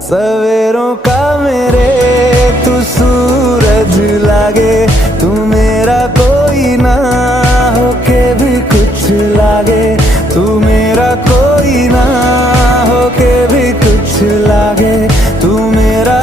सवेरों का मेरे तू सूरज लागे, तू मेरा कोई ना होके भी कुछ लागे, तू मेरा कोई ना होके भी कुछ लागे, तू मेरा